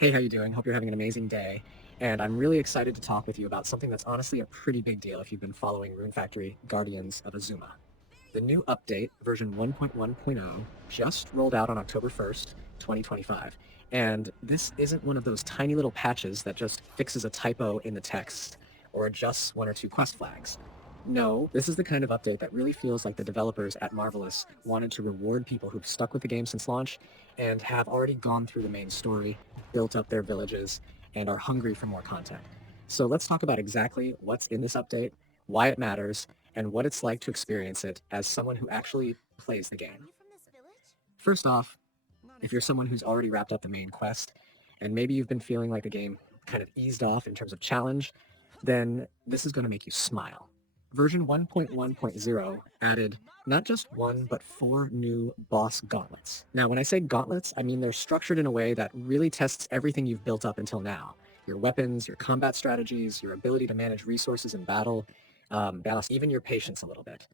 Hey, how you doing? Hope you're having an amazing day. And I'm really excited to talk with you about something that's honestly a pretty big deal if you've been following Rune Factory Guardians of Azuma. The new update, version 1.1.0, just rolled out on October 1st, 2025. And this isn't one of those tiny little patches that just fixes a typo in the text or adjusts one or two quest flags. No, this is the kind of update that really feels like the developers at Marvelous wanted to reward people who've stuck with the game since launch and have already gone through the main story, built up their villages, and are hungry for more content. So let's talk about exactly what's in this update, why it matters, and what it's like to experience it as someone who actually plays the game. First off, if you're someone who's already wrapped up the main quest, and maybe you've been feeling like the game kind of eased off in terms of challenge, then this is going to make you smile. Version 1.1.0 added not just one, but four new boss gauntlets. Now, when I say gauntlets, I mean they're structured in a way that really tests everything you've built up until now. Your weapons, your combat strategies, your ability to manage resources in battle, balance even your patience a little bit.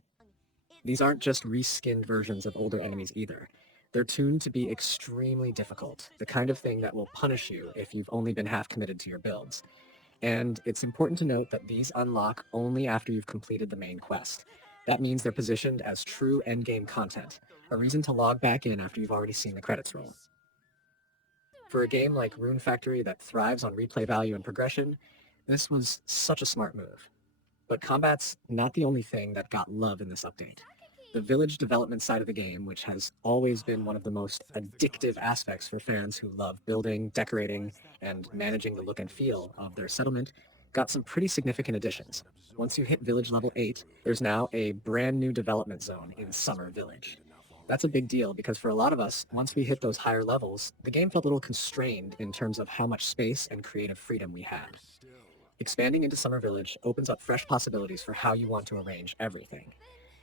These aren't just reskinned versions of older enemies either. They're tuned to be extremely difficult, the kind of thing that will punish you if you've only been half committed to your builds. And it's important to note that these unlock only after you've completed the main quest. That means they're positioned as true endgame content, a reason to log back in after you've already seen the credits roll. For a game like Rune Factory that thrives on replay value and progression, this was such a smart move. But combat's not the only thing that got love in this update. The village development side of the game, which has always been one of the most addictive aspects for fans who love building, decorating, and managing the look and feel of their settlement, got some pretty significant additions. Once you hit village level 8, there's now a brand new development zone in Summer Village. That's a big deal because for a lot of us, once we hit those higher levels, the game felt a little constrained in terms of how much space and creative freedom we had. Expanding into Summer Village opens up fresh possibilities for how you want to arrange everything.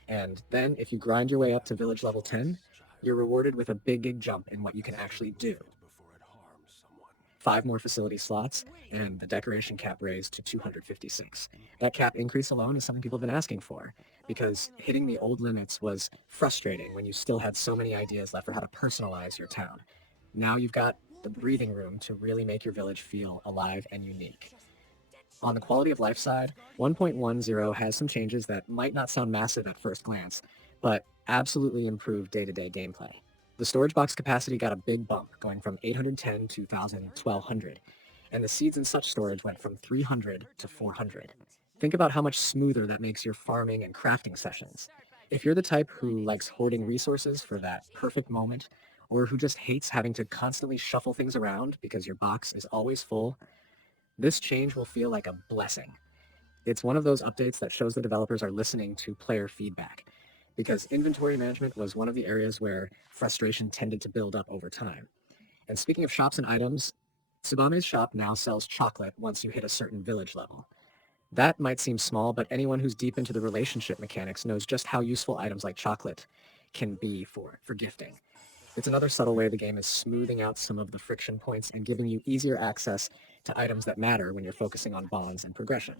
And then, if you grind your way up to village level 10, you're rewarded with a big jump in what you can actually do. 5 more facility slots, and the decoration cap raised to 256. That cap increase alone is something people have been asking for, because hitting the old limits was frustrating when you still had so many ideas left for how to personalize your town. Now you've got the breathing room to really make your village feel alive and unique. On the quality of life side, 1.10 has some changes that might not sound massive at first glance, but absolutely improved day-to-day gameplay. The storage box capacity got a big bump, going from 810 to 1200, and the seeds and such storage went from 300 to 400. Think about how much smoother that makes your farming and crafting sessions. If you're the type who likes hoarding resources for that perfect moment, or who just hates having to constantly shuffle things around because your box is always full, this change will feel like a blessing. It's one of those updates that shows the developers are listening to player feedback, because inventory management was one of the areas where frustration tended to build up over time. And speaking of shops and items, Tsubame's shop now sells chocolate once you hit a certain village level. That might seem small, but anyone who's deep into the relationship mechanics knows just how useful items like chocolate can be for gifting. It's another subtle way the game is smoothing out some of the friction points and giving you easier access to items that matter when you're focusing on bonds and progression.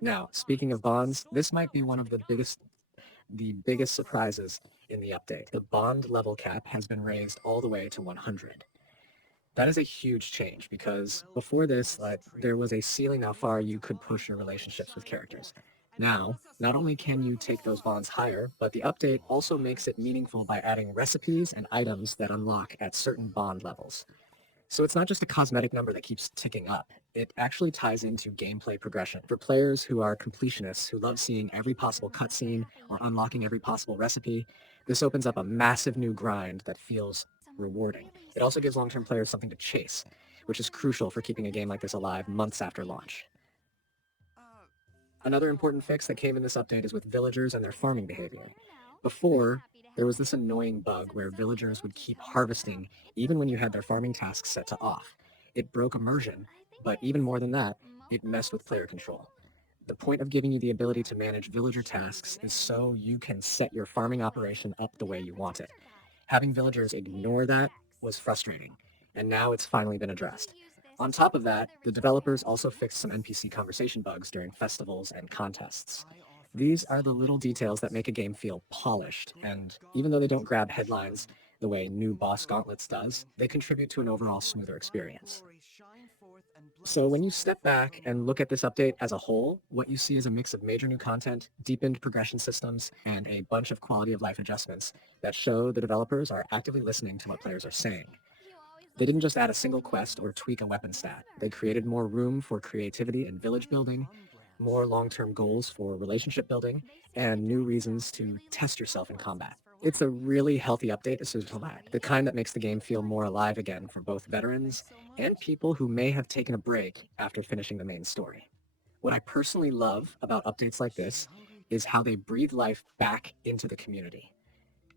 Now, speaking of bonds, this might be one of the biggest surprises in the update. The bond level cap has been raised all the way to 100. That is a huge change because before this, there was a ceiling how far you could push your relationships with characters. Now, not only can you take those bonds higher, but the update also makes it meaningful by adding recipes and items that unlock at certain bond levels. So it's not just a cosmetic number that keeps ticking up. It actually ties into gameplay progression. For players who are completionists, who love seeing every possible cutscene or unlocking every possible recipe, this opens up a massive new grind that feels rewarding. It also gives long-term players something to chase, which is crucial for keeping a game like this alive months after launch. Another important fix that came in this update is with villagers and their farming behavior. Before, there was this annoying bug where villagers would keep harvesting even when you had their farming tasks set to off. It broke immersion, but even more than that, it messed with player control. The point of giving you the ability to manage villager tasks is so you can set your farming operation up the way you want it. Having villagers ignore that was frustrating, and now it's finally been addressed. On top of that, the developers also fixed some NPC conversation bugs during festivals and contests. These are the little details that make a game feel polished, and even though they don't grab headlines, the way new boss gauntlets does, they contribute to an overall smoother experience. So when you step back and look at this update as a whole, what you see is a mix of major new content, deepened progression systems, and a bunch of quality of life adjustments that show the developers are actively listening to what players are saying. They didn't just add a single quest or tweak a weapon stat. They created more room for creativity and village building, more long-term goals for relationship building, and new reasons to test yourself in combat. It's a really healthy update to Suzerain, the kind that makes the game feel more alive again for both veterans and people who may have taken a break after finishing the main story. What I personally love about updates like this is how they breathe life back into the community.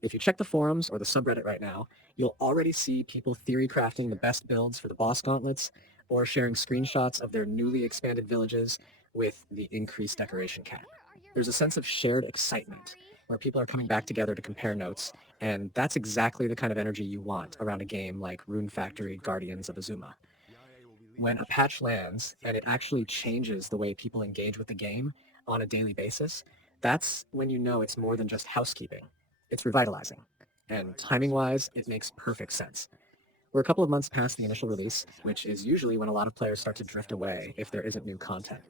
If you check the forums or the subreddit right now, you'll already see people theory crafting the best builds for the boss gauntlets or sharing screenshots of their newly expanded villages with the increased decoration cap. There's a sense of shared excitement where people are coming back together to compare notes, and that's exactly the kind of energy you want around a game like Rune Factory Guardians of Azuma. When a patch lands and it actually changes the way people engage with the game on a daily basis, that's when you know it's more than just housekeeping. It's revitalizing. And timing-wise, it makes perfect sense. We're a couple of months past the initial release, which is usually when a lot of players start to drift away if there isn't new content.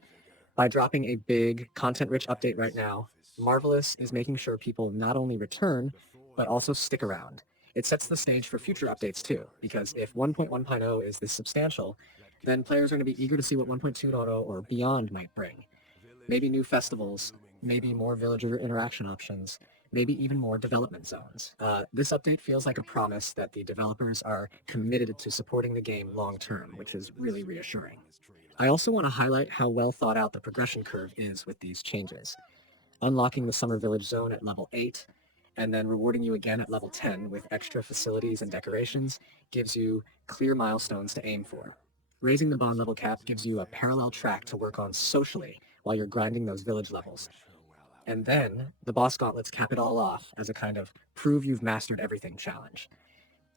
By dropping a big, content-rich update right now, Marvelous is making sure people not only return, but also stick around. It sets the stage for future updates too, because if 1.1.0 is this substantial, then players are going to be eager to see what 1.2.0 or beyond might bring. Maybe new festivals, maybe more villager interaction options, maybe even more development zones. This update feels like a promise that the developers are committed to supporting the game long term, which is really reassuring. I also want to highlight how well thought out the progression curve is with these changes. Unlocking the Summer Village zone at level 8, and then rewarding you again at level 10 with extra facilities and decorations gives you clear milestones to aim for. Raising the bond level cap gives you a parallel track to work on socially while you're grinding those village levels. And then the boss gauntlets cap it all off as a kind of prove you've mastered everything challenge.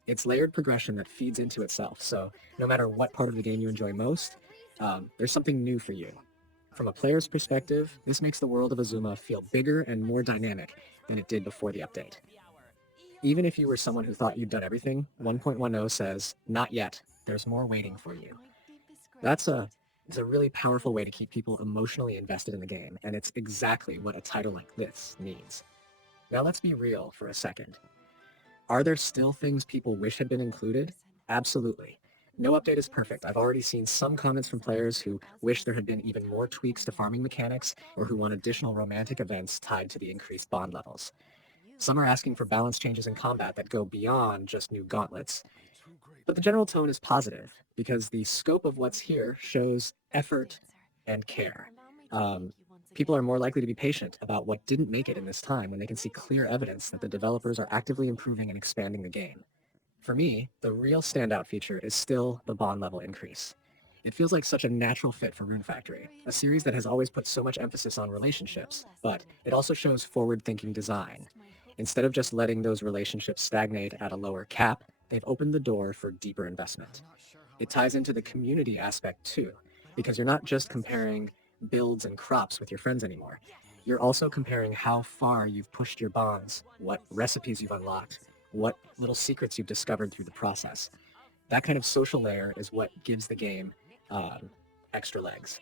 It's layered progression that feeds into itself, so no matter what part of the game you enjoy most, there's something new for you. From a player's perspective, this makes the world of Azuma feel bigger and more dynamic than it did before the update. Even if you were someone who thought you'd done everything, 1.10 says, not yet, there's more waiting for you. That's a really powerful way to keep people emotionally invested in the game, and it's exactly what a title like this needs. Now let's be real for a second. Are there still things people wish had been included? Absolutely. No update is perfect. I've already seen some comments from players who wish there had been even more tweaks to farming mechanics or who want additional romantic events tied to the increased bond levels. Some are asking for balance changes in combat that go beyond just new gauntlets. But the general tone is positive because the scope of what's here shows effort and care. Um, People are more likely to be patient about what didn't make it in this time when they can see clear evidence that the developers are actively improving and expanding the game. For me, the real standout feature is still the bond level increase. It feels like such a natural fit for Rune Factory, a series that has always put so much emphasis on relationships, but it also shows forward-thinking design. Instead of just letting those relationships stagnate at a lower cap, they've opened the door for deeper investment. It ties into the community aspect too, because you're not just comparing builds and crops with your friends anymore. You're also comparing how far you've pushed your bonds, what recipes you've unlocked, what little secrets you've discovered through the process. That kind of social layer is what gives the game extra legs.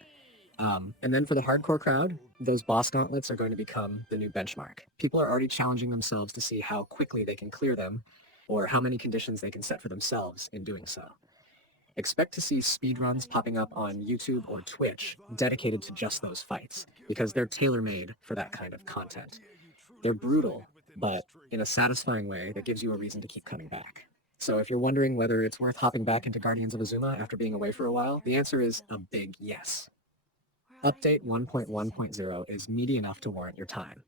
And then for the hardcore crowd, those boss gauntlets are going to become the new benchmark. People are already challenging themselves to see how quickly they can clear them or how many conditions they can set for themselves in doing so. Expect to see speedruns popping up on YouTube or Twitch dedicated to just those fights, because they're tailor-made for that kind of content. They're brutal, but in a satisfying way that gives you a reason to keep coming back. So if you're wondering whether it's worth hopping back into Guardians of Azuma after being away for a while, the answer is a big yes. Update 1.1.0 is meaty enough to warrant your time.